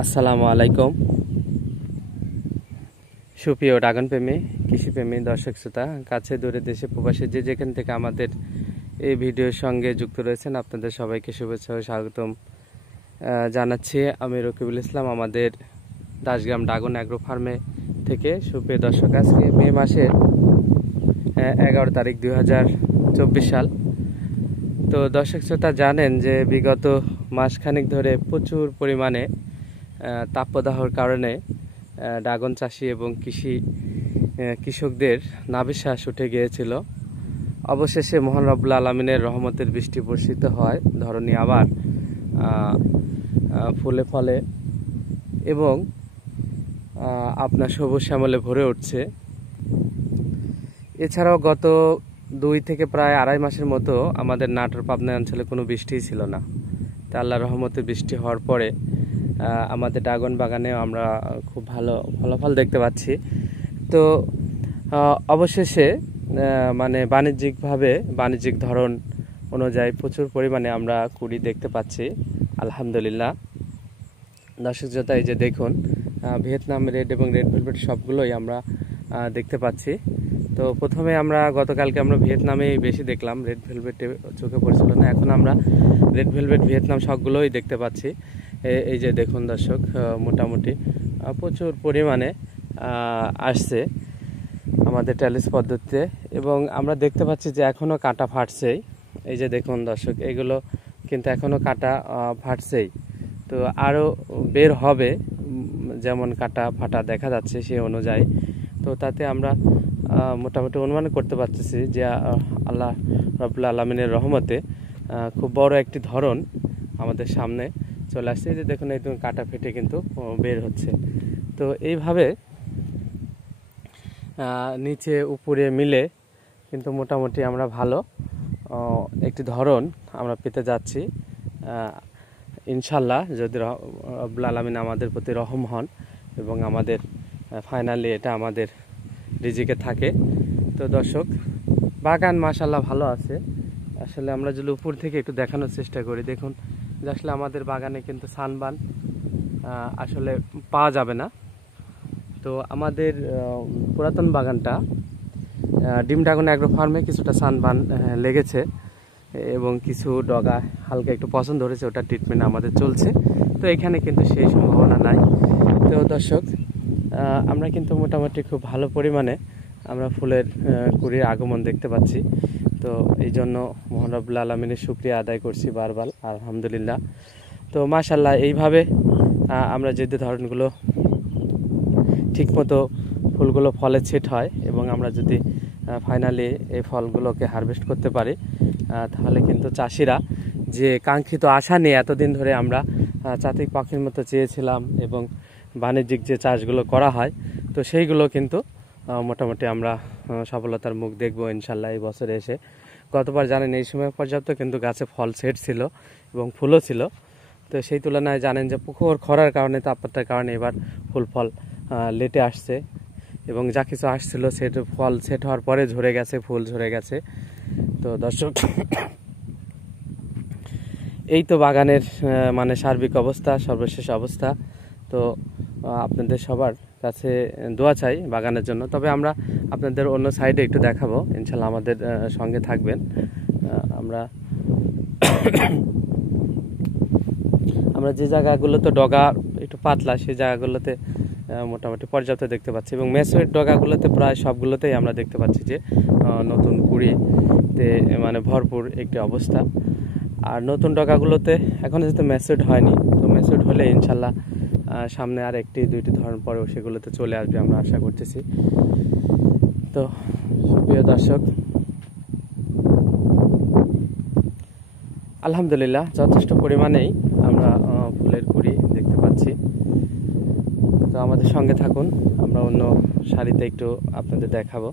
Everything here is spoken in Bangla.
আসসালামু আলাইকুম সুপ্রিয় ড্রাগন প্রেমী কৃষিপ্রেমী দর্শক শ্রোতা কাছে দূরে দেশে প্রবাসী যে যেখান থেকে আমাদের এই ভিডিওর সঙ্গে যুক্ত রয়েছেন আপনাদের সবাইকে শুভেচ্ছা ও স্বাগতম জানাচ্ছি। আমি রকিবুল ইসলাম আমাদের দাসগ্রাম ড্রাগন অ্যাগ্রো ফার্মে থেকে। সুপ্রিয় দর্শক, আজকে মে মাসের 11 তারিখ 2024 সাল। তো দর্শক শ্রোতা জানেন যে বিগত মাসখানেক ধরে প্রচুর পরিমাণে তাপদাহর কারণে ড্রাগন চাষি এবং কৃষকদের নাভিশ্বাস উঠে গিয়েছিল। অবশেষে মহান রব্বুল আলামিনের রহমতের বৃষ্টি বর্ষিত হয়, ধরনী আবার ফুলে ফলে এবং আপনার সবুজ শ্যামলে ভরে উঠছে। এছাড়াও গত 2 থেকে প্রায় 2.5 মাসের মতো আমাদের নাটোর পাবনা অঞ্চলে কোনো বৃষ্টিই ছিল না। তা আল্লাহর রহমতে বৃষ্টি হওয়ার পরে আমাদের ড্রাগন বাগানেও আমরা খুব ভালো ফলাফল দেখতে পাচ্ছি। তো অবশেষে মানে বাণিজ্যিক ধরন অনুযায়ী প্রচুর পরিমাণে আমরা কুড়ি দেখতে পাচ্ছি, আলহামদুলিল্লাহ। দর্শক শ্রোতা, এই যে দেখুন ভিয়েতনাম রেড এবং রেড ভেলভেট সবগুলোই আমরা দেখতে পাচ্ছি। তো প্রথমে গতকালকে আমরা ভিয়েতনামেই বেশি দেখলাম, রেড ভেলভেটে চোখে পড়েছিল না। এখন আমরা রেড ভেলভেট ভিয়েতনাম সবগুলোই দেখতে পাচ্ছি। এই যে দেখুন দর্শক, মোটামুটি প্রচুর পরিমাণে আসছে আমাদের ট্যালিস পদ্ধতিতে এবং আমরা দেখতে পাচ্ছি যে এখনও কাঁটা ফাটছেই। এই যে দেখুন দর্শক, এগুলো কিন্তু এখনও কাঁটা ফাটছেই। তো আরও বের হবে, যেমন কাঁটা ফাটা দেখা যাচ্ছে সেই অনুযায়ী। তো তাতে আমরা মোটামুটি অনুমান করতে পারতেছি যে আল্লাহ রাব্বুল আলামিনের রহমতে খুব বড় একটি ধরন আমাদের সামনে চলে আসছে। যে দেখুন, একদম কাটা ফেটে কিন্তু বের হচ্ছে। তো এইভাবে নিচে উপরে মিলে কিন্তু মোটামুটি আমরা ভালো একটি ধরন আমরা পেতে যাচ্ছি ইনশাল্লাহ, যদি রব্বুল আলামিন আমাদের প্রতি রহম হন এবং আমাদের ফাইনালি এটা আমাদের রিজিকে থাকে। তো দর্শক, বাগান মাশাআল্লাহ ভালো আছে। আসলে আমরা যদি উপর থেকে একটু দেখানোর চেষ্টা করি, দেখুন যে আসলে আমাদের বাগানে কিন্তু সানবান আসলে পাওয়া যাবে না। তো আমাদের পুরাতন বাগানটা ডিম ড্রাগন অ্যাগ্রো ফার্মে কিছুটা সানবান লেগেছে এবং কিছু ডগা হালকা একটু পছন্দ হয়েছে, ওটা ট্রিটমেন্ট আমাদের চলছে। তো এখানে কিন্তু সেই সম্ভাবনা নাই। তো দর্শক, আমরা কিন্তু মোটামুটি খুব ভালো পরিমাণে আমরা ফুলের কুড়ির আগমন দেখতে পাচ্ছি। তো এই জন্য মহান রব্বুল আলামিনের শুকরিয়া আদায় করছি বারবার, আলহামদুলিল্লাহ। তো মাশাআল্লাহ, এইভাবে আমরা যদি ধরনগুলো ঠিকমতো ফুলগুলো ফলে সেট হয় এবং আমরা যদি ফাইনালি এই ফলগুলোকে হারভেস্ট করতে পারি, তাহলে কিন্তু চাষিরা যে কাঙ্ক্ষিত আশা নিয়ে এতদিন ধরে আমরা চাতক পাখির মতো চেয়েছিলাম এবং বাণিজ্যিক যে চাষগুলো করা হয়, তো সেইগুলো কিন্তু মোটামুটি আমরা সফলতার মুখ দেখব ইনশাল্লাহ এই বছরে এসে। গতবার জানেন এই সময় পর্যাপ্ত কিন্তু গাছে ফল সেট ছিল এবং ফুলও ছিল। তো সেই তুলনায় জানেন যে পুকুর খরার কারণে, তাপমাত্রার কারণে এবার ফল লেটে আসছে এবং যা কিছু আসছিল সেটা ফল সেট হওয়ার পরে ঝরে গেছে, ফুল ঝরে গেছে। তো দর্শক, এই তো বাগানের মানে সার্বিক অবস্থা, সর্বশেষ অবস্থা। তো আপনাদের সবার কাছে দোয়া চাই বাগানের জন্য। তবে আমরা আপনাদের অন্য সাইডে একটু দেখাবো ইনশাল্লাহ, আমাদের সঙ্গে থাকবেন। আমরা যে জায়গাগুলোতে ডগা একটু পাতলা, সেই জায়গাগুলোতে মোটামুটি পর্যাপ্ত দেখতে পাচ্ছি এবং ম্যাচুরেট ডগাগুলোতে প্রায় সবগুলোতেই আমরা দেখতে পাচ্ছি যে নতুন কুড়িতে মানে ভরপুর একটি অবস্থা। আর নতুন ডগাগুলোতে এখনও যেহেতু ম্যাচুরেট হয়নি, তো ম্যাচুরেট হলে ইনশাল্লাহ সামনে আর 1-2টি ধরন পরেও সেগুলোতে চলে আসবে আমরা আশা করতেছি। তো প্রিয় দর্শক, আলহামদুলিল্লাহ যথেষ্ট পরিমাণেই আমরা ফুলের কুড়ি দেখতে পাচ্ছি। তো আমাদের সঙ্গে থাকুন, আমরা অন্য সারিতে একটু আপনাদের দেখাবো।